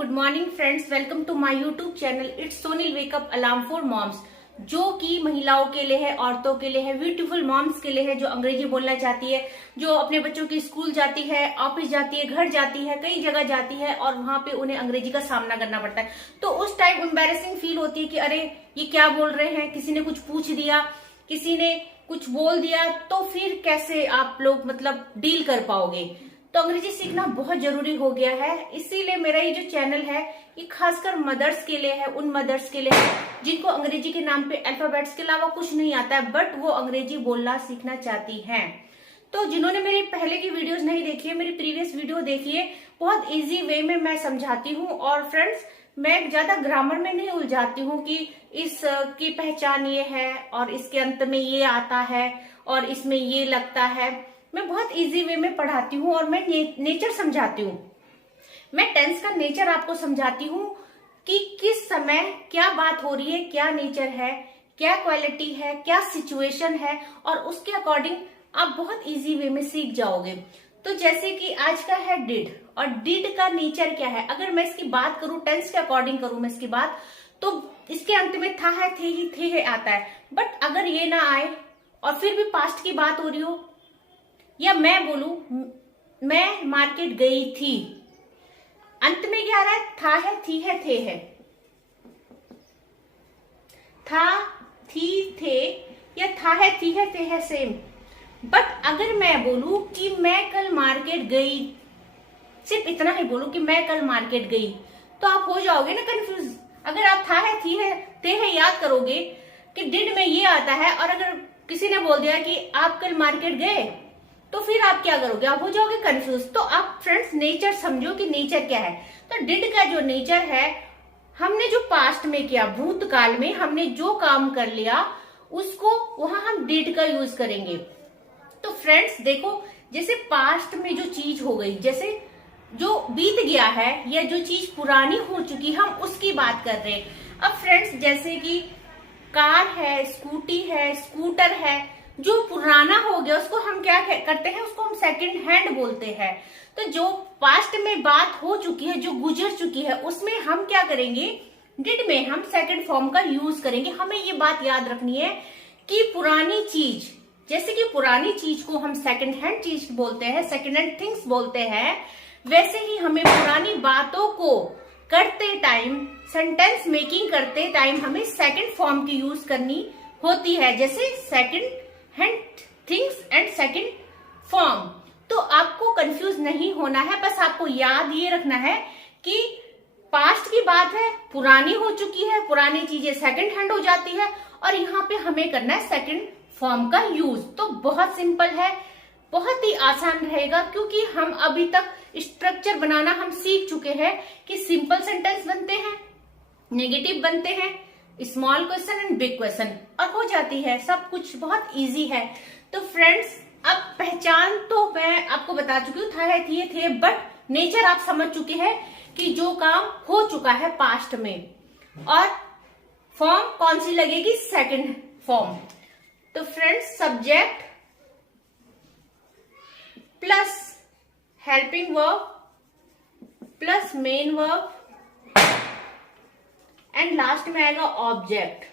Good morning friends, welcome to my YouTube channel. It's Sonil wake up alarm for moms, जो कि महिलाओं के लिए है, औरतों के लिए है, ब्यूटीफुल मॉम्स के लिए है, जो अंग्रेजी बोलना चाहती है, जो अपने बच्चों की स्कूल जाती है, ऑफिस जाती है, घर जाती है, कई जगह जाती है और वहां पे उन्हें अंग्रेजी का सामना करना पड़ता है। तो उस टाइम एम्बैरेसिंग फील होती है कि अरे ये क्या बोल रहे हैं, किसी ने कुछ पूछ दिया, किसी ने कुछ बोल दिया, तो फिर कैसे आप लोग मतलब डील कर पाओगे। तो अंग्रेजी सीखना बहुत जरूरी हो गया है। इसीलिए मेरा ये जो चैनल है ये खासकर मदर्स के लिए है, उन मदर्स के लिए है जिनको अंग्रेजी के नाम पे अल्फाबेट्स के अलावा कुछ नहीं आता है, बट वो अंग्रेजी बोलना सीखना चाहती हैं। तो जिन्होंने मेरी पहले की वीडियोस नहीं देखी है, मेरी प्रीवियस वीडियो देखिए, बहुत इजी वे में मैं समझाती हूँ। और फ्रेंड्स, मैं ज्यादा ग्रामर में नहीं उलझाती हूँ कि इस की पहचान ये है और इसके अंत में ये आता है और इसमें ये लगता है। मैं बहुत इजी वे में पढ़ाती हूँ और मैं नेचर समझाती हूँ। मैं टेंस का नेचर आपको समझाती हूँ कि किस समय क्या बात हो रही है, क्या नेचर है, क्या क्वालिटी है, क्या सिचुएशन है, और उसके अकॉर्डिंग आप बहुत इजी वे में सीख जाओगे। तो जैसे कि आज का है डिड, और डिड का नेचर क्या है। अगर मैं इसकी बात करूं, टेंस के अकॉर्डिंग करूं मैं इसकी बात, तो इसके अंत में था है, थे ही, थे है आता है। बट अगर ये ना आए और फिर भी पास्ट की बात हो रही हो, या मैं बोलूं मैं मार्केट गई थी, अंत में क्या आ रहा है, था है, थी है, थे है, था, थी, थे, या था है, थी है, थे है, सेम। बट अगर मैं बोलूं कि मैं कल मार्केट गई, सिर्फ इतना ही बोलूं कि मैं कल मार्केट गई, तो आप हो जाओगे ना कंफ्यूज। अगर आप था है, थी है, थे है याद करोगे कि डिड में ये आता है, और अगर किसी ने बोल दिया कि आप कल मार्केट गए, तो फिर आप क्या करोगे, आप हो जाओगे कंफ्यूज। तो आप फ्रेंड्स नेचर समझो कि नेचर क्या है। तो डिड का जो नेचर है, हमने जो पास्ट में किया, भूतकाल में हमने जो काम कर लिया, उसको वहां हम डिड का यूज करेंगे। तो फ्रेंड्स देखो, जैसे पास्ट में जो चीज हो गई, जैसे जो बीत गया है या जो चीज पुरानी हो चुकी, हम उसकी बात कर रहे हैं। अब फ्रेंड्स जैसे कि कार है, स्कूटी है, स्कूटर है, जो पुराना हो गया उसको हम क्या करते हैं, उसको हम सेकंड हैंड बोलते हैं। तो जो पास्ट में बात हो चुकी है, जो गुजर चुकी है, उसमें हम क्या करेंगे, डिड में हम सेकंड फॉर्म का यूज करेंगे। हमें ये बात याद रखनी है कि पुरानी चीज, जैसे कि पुरानी चीज को हम सेकंड हैंड चीज बोलते हैं, सेकंड हैंड थिंग्स बोलते हैं, वैसे ही हमें पुरानी बातों को करते टाइम, सेंटेंस मेकिंग करते टाइम हमें सेकंड फॉर्म की यूज करनी होती है, जैसे second hand things and second form. तो आपको कंफ्यूज नहीं होना है, बस आपको याद ये रखना है कि पास्ट की बात है, पुरानी हो चुकी है, पुरानी चीजें सेकंड हैंड हो जाती है, और यहाँ पे हमें करना है सेकंड फॉर्म का यूज। तो बहुत सिंपल है, बहुत ही आसान रहेगा, क्योंकि हम अभी तक स्ट्रक्चर बनाना हम सीख चुके हैं कि सिंपल सेंटेंस बनते हैं, नेगेटिव बनते हैं, small question and big question, और हो जाती है, सब कुछ बहुत इजी है। तो फ्रेंड्स, अब पहचान तो मैं आपको बता चुकी हूँ, था है, थी है, थे, बट नेचर आप समझ चुके हैं कि जो काम हो चुका है पास्ट में, और फॉर्म कौन सी लगेगी, सेकंड फॉर्म। तो friends, subject plus helping verb plus main verb and last में आएगा ऑब्जेक्ट।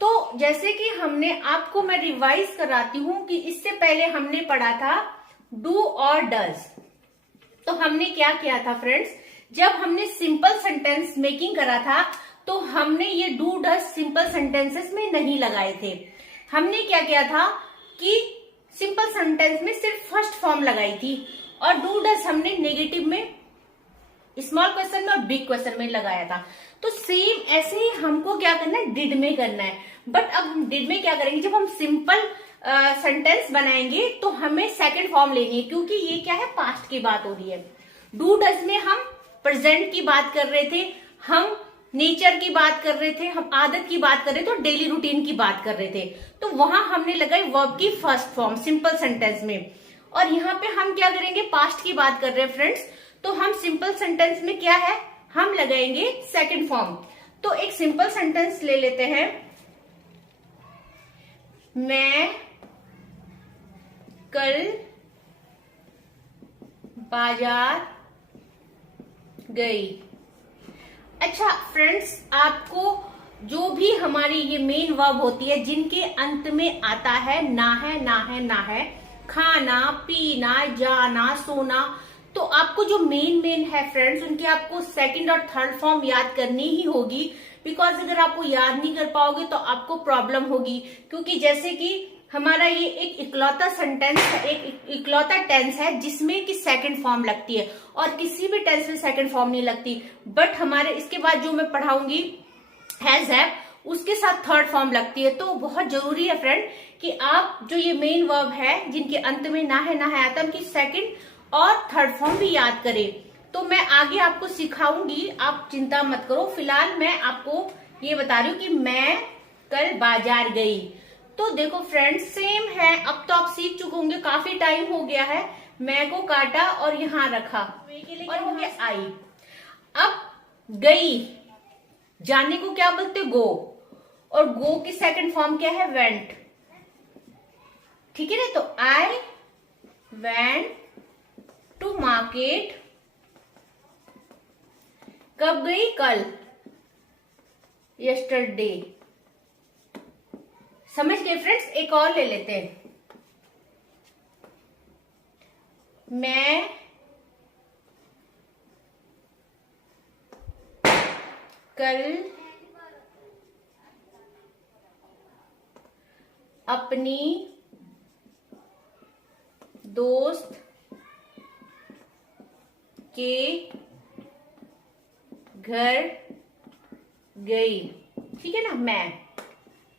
तो जैसे कि हमने आपको, मैं रिवाइज कराती हूं कि इससे पहले हमने पढ़ा था डू और डज। तो हमने क्या किया था फ्रेंड्स, जब हमने सिंपल सेंटेंस मेकिंग करा था, तो हमने ये डू डज सिंपल सेंटेंसेस में नहीं लगाए थे। हमने क्या किया था कि सिंपल सेंटेंस में सिर्फ फर्स्ट फॉर्म लगाई थी, और डू डज हमने नेगेटिव में, स्मॉल क्वेश्चन में और बिग क्वेश्चन में लगाया था। तो सेम ऐसे ही हमको क्या करना है, डिड में करना है। बट अब हम डिड में क्या करेंगे, जब हम सिंपल सेंटेंस बनाएंगे तो हमें सेकंड फॉर्म लेनी है, क्योंकि ये क्या है, पास्ट की बात हो रही है। डू डज में हम प्रेजेंट की बात कर रहे थे, हम नेचर की बात कर रहे थे, हम आदत की बात कर रहे थे, और डेली रूटीन की बात कर रहे थे। तो वहां हमने लगाई वर्ब की फर्स्ट फॉर्म सिंपल सेंटेंस में, और यहाँ पे हम क्या करेंगे, पास्ट की बात कर रहे हैं फ्रेंड्स, तो हम सिंपल सेंटेंस में क्या है, हम लगाएंगे सेकंड फॉर्म। तो एक सिंपल सेंटेंस ले लेते हैं, मैं कल बाजार गई। अच्छा फ्रेंड्स, आपको जो भी हमारी ये मेन वर्ब होती है जिनके अंत में आता है ना है ना है ना है, खाना पीना जाना सोना, तो आपको जो मेन है फ्रेंड्स उनकी आपको सेकंड और थर्ड फॉर्म याद करनी ही होगी। बिकॉज अगर आपको याद नहीं कर पाओगे तो आपको प्रॉब्लम होगी, क्योंकि जैसे कि हमारा ये एक इकलौता सेंटेंस है, एक इकलौता टेंस है जिसमें कि सेकंड फॉर्म लगती है और किसी भी टेंस में सेकंड फॉर्म नहीं लगती। बट हमारे इसके बाद जो मैं पढ़ाऊंगी हैज है उसके साथ थर्ड फॉर्म लगती है। तो बहुत जरूरी है फ्रेंड कि आप जो ये मेन वर्ब है जिनके अंत में ना है आता उनकी सेकंड और थर्ड फॉर्म भी याद करें। तो मैं आगे आपको सिखाऊंगी, आप चिंता मत करो। फिलहाल मैं आपको ये बता रही हूँ कि मैं कल बाजार गई। तो देखो फ्रेंड्स सेम है, अब तो आप सीख चुके होंगे, काफी टाइम हो गया है। मैं को काटा और यहाँ रखा और हो गया आई। अब गई, जाने को क्या बोलते गो, और गो की सेकंड फॉर्म क्या है वेंट। ठीक है ना, तो आई वेंट टू मार्केट। कब गई, कल, यस्टरडे। समझ गए फ्रेंड्स, एक और ले लेते हैं। मैं कल अपनी दोस्त के घर गई। ठीक है ना, मैं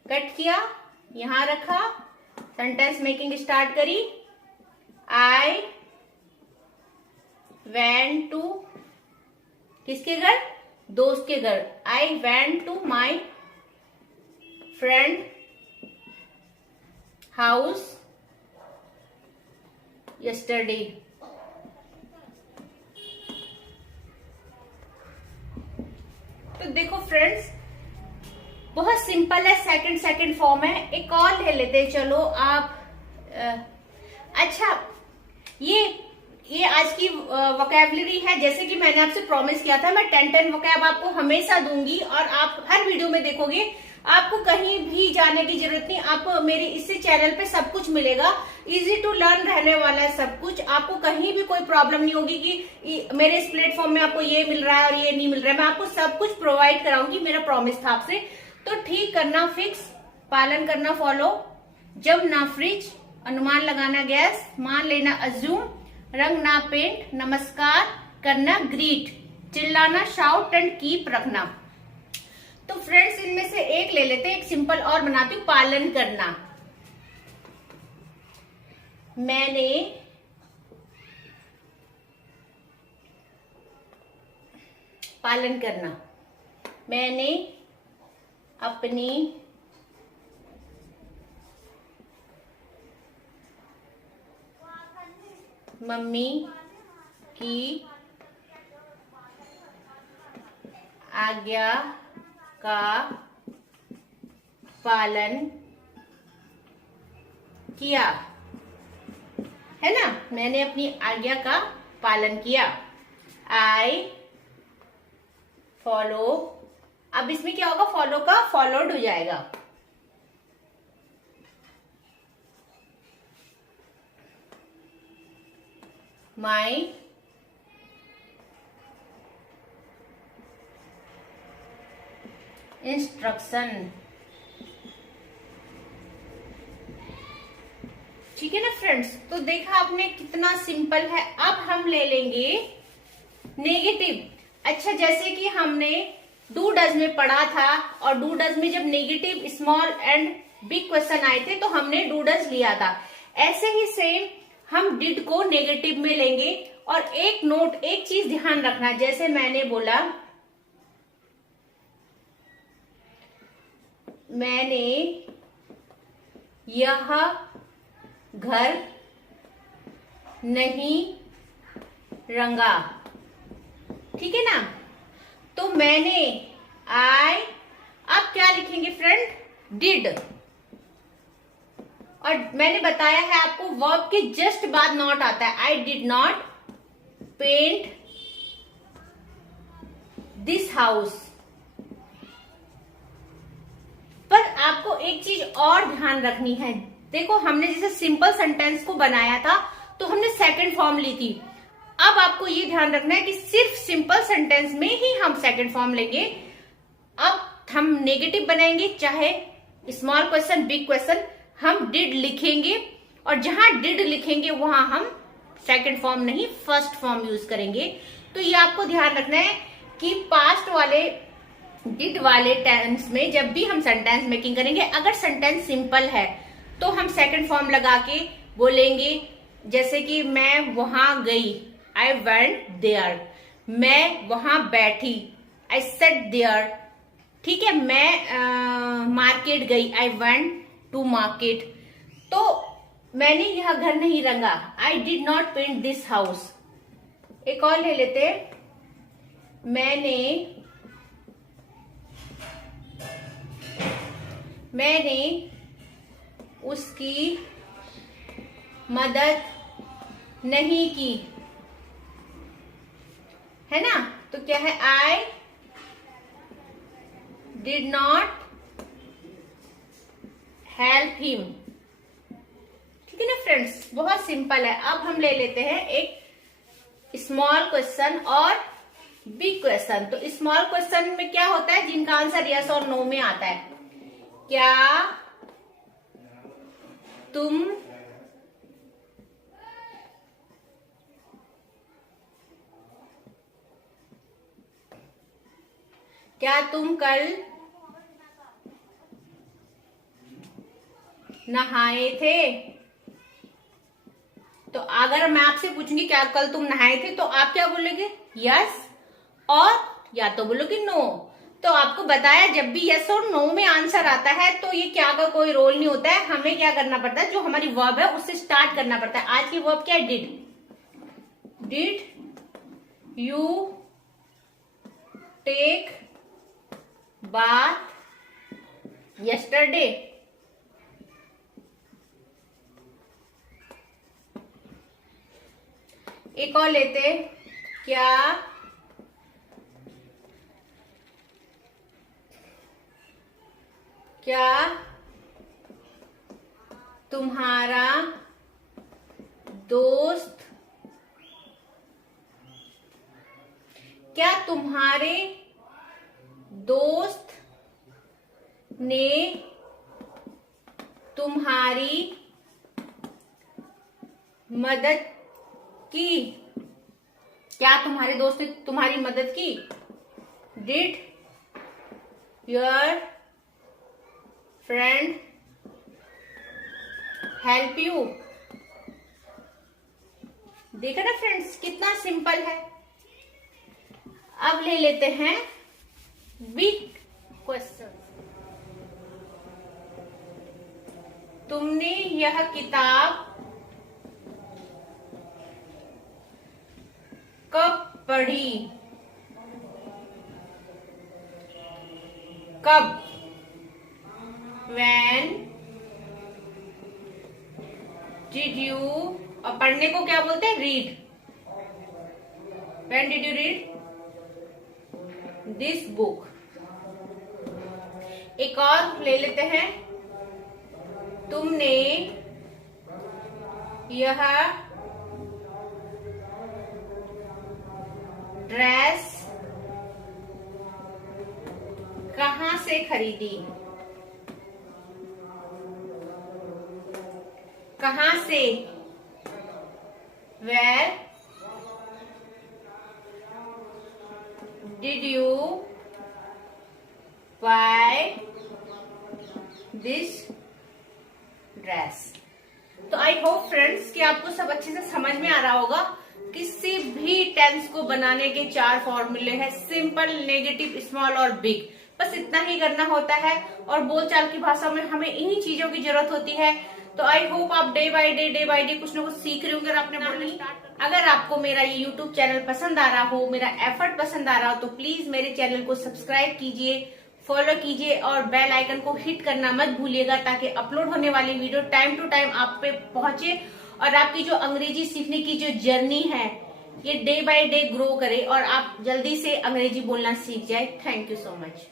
कट किया, यहां रखा, सेंटेंस मेकिंग स्टार्ट करी। आई वेंट टू किसके घर, दोस्त के घर। I went to my friend house yesterday. तो देखो फ्रेंड्स बहुत सिंपल है, सेकंड फॉर्म है। एक और ले लेते हैं, चलो आप अच्छा ये आज की वोकैबुलरी है। जैसे कि मैंने आपसे प्रॉमिस किया था मैं 10 वोकैब आपको हमेशा दूंगी और आप हर वीडियो में देखोगे, आपको कहीं भी जाने की जरूरत नहीं। आपको मेरे इसी चैनल पे सब कुछ मिलेगा, इजी टू लर्न रहने वाला है सब कुछ। आपको कहीं भी कोई प्रॉब्लम नहीं होगी कि मेरे इस प्लेटफॉर्म में आपको ये मिल रहा है और ये नहीं मिल रहा है। मैं आपको सब कुछ प्रोवाइड कराऊंगी, मेरा प्रॉमिस था आपसे। तो ठीक करना फिक्स, पालन करना फॉलो, जब ना फ्रिज, अनुमान लगाना गैस, मान लेना अज्यूम, रंग ना पेंट, नमस्कार करना ग्रीट, चिल्लाना शाउट एंड कीप रखना। तो फ्रेंड्स इनमें से एक ले लेते हैं, एक सिंपल और बनाती हूँ, पालन करना। मैंने पालन करना, मैंने अपनी मम्मी की आज्ञा का पालन किया। है ना, मैंने अपनी आज्ञा का पालन किया। आई फॉलो, अब इसमें क्या होगा, फॉलो का फॉलोड हो जाएगा। My instruction. ठीक है ना फ्रेंड्स, तो देखा आपने कितना सिंपल है। अब हम ले लेंगे नेगेटिव। अच्छा, जैसे कि हमने डू डज में पढ़ा था और डू डज में जब negative small and big question आए थे तो हमने डू डज लिया था। ऐसे ही सेम हम डिड को नेगेटिव में लेंगे। और एक नोट, एक चीज ध्यान रखना, जैसे मैंने बोला मैंने यह घर नहीं रंगा। ठीक है ना, तो मैंने आई, अब क्या लिखेंगे फ्रेंड, डिड। और मैंने बताया है आपको वर्ब के जस्ट बाद नॉट आता है। I did not paint this house. पर आपको एक चीज और ध्यान रखनी है। देखो हमने जैसे सिंपल सेंटेंस को बनाया था तो हमने सेकंड फॉर्म ली थी। अब आपको ये ध्यान रखना है कि सिर्फ सिंपल सेंटेंस में ही हम सेकंड फॉर्म लेंगे। अब हम नेगेटिव बनाएंगे, चाहे स्मॉल क्वेश्चन बिग क्वेश्चन, हम डिड लिखेंगे और जहां डिड लिखेंगे वहां हम सेकंड फॉर्म नहीं फर्स्ट फॉर्म यूज करेंगे। तो ये आपको ध्यान रखना है कि पास्ट वाले डिड वाले टेंस में जब भी हम सेंटेंस मेकिंग करेंगे, अगर सेंटेंस सिंपल है तो हम सेकंड फॉर्म लगा के बोलेंगे। जैसे कि मैं वहां गई, आई वेंट देयर। मैं वहां बैठी, आई सेट देयर। ठीक है, मैं मार्केट गई, आई वेंट टू मार्केट। तो मैंने यह घर नहीं रंगा, I did not paint this house. एक और ले लेते, मैंने उसकी मदद नहीं की, है ना। तो क्या है, I did not help him. ठीक है ना फ्रेंड्स, बहुत सिंपल है। अब हम ले लेते हैं एक स्मॉल क्वेश्चन और बिग क्वेश्चन। तो स्मॉल क्वेश्चन में क्या होता है, जिनका आंसर यस और नो में आता है। क्या तुम कल नहाए थे। तो अगर मैं आपसे पूछूंगी क्या कल तुम नहाए थे, तो आप क्या बोलोगे, यस, और या तो बोलोगे नो। तो आपको बताया जब भी यस और नो में आंसर आता है तो ये क्या का कोई रोल नहीं होता है। हमें क्या करना पड़ता है, जो हमारी वर्ब है उससे स्टार्ट करना पड़ता है। आज की वर्ब क्या है, did you take bath yesterday. एक और लेते, क्या तुम्हारा दोस्त, क्या तुम्हारे दोस्त ने तुम्हारी मदद की। क्या तुम्हारे दोस्त ने तुम्हारी मदद की, did your friend help you. देखा ना फ्रेंड्स, कितना सिंपल है। अब ले लेते हैं बिग क्वेश्चन। तुमने यह किताब कब पढ़ी, कब, when did you, और पढ़ने को क्या बोलते हैं, read. when did you read this book। एक और ले लेते हैं, तुमने यह ड्रेस कहां से खरीदी, कहां से, where did you buy this dress. तो आई होप फ्रेंड्स कि आपको सब अच्छे से समझ में आ रहा होगा। किसी भी टेंस को बनाने के 4 फॉर्मूले हैं, सिंपल, नेगेटिव, स्मॉल और बिग। बस इतना ही करना होता है और बोलचाल की भाषा में हमें इन्हीं चीजों की जरूरत होती है। तो आई होप आप डे बाय डे कुछ ना कुछ सीख रहे होंगे आपने बोलनी। अगर आपको मेरा ये यूट्यूब चैनल पसंद आ रहा हो, मेरा एफर्ट पसंद आ रहा हो, तो प्लीज मेरे चैनल को सब्सक्राइब कीजिए, फॉलो कीजिए और बेल आइकन को हिट करना मत भूलिएगा, ताकि अपलोड होने वाली वीडियो टाइम टू टाइम आप पे पहुंचे और आपकी जो अंग्रेजी सीखने की जो जर्नी है ये डे बाय डे ग्रो करे और आप जल्दी से अंग्रेजी बोलना सीख जाए। Thank you so much.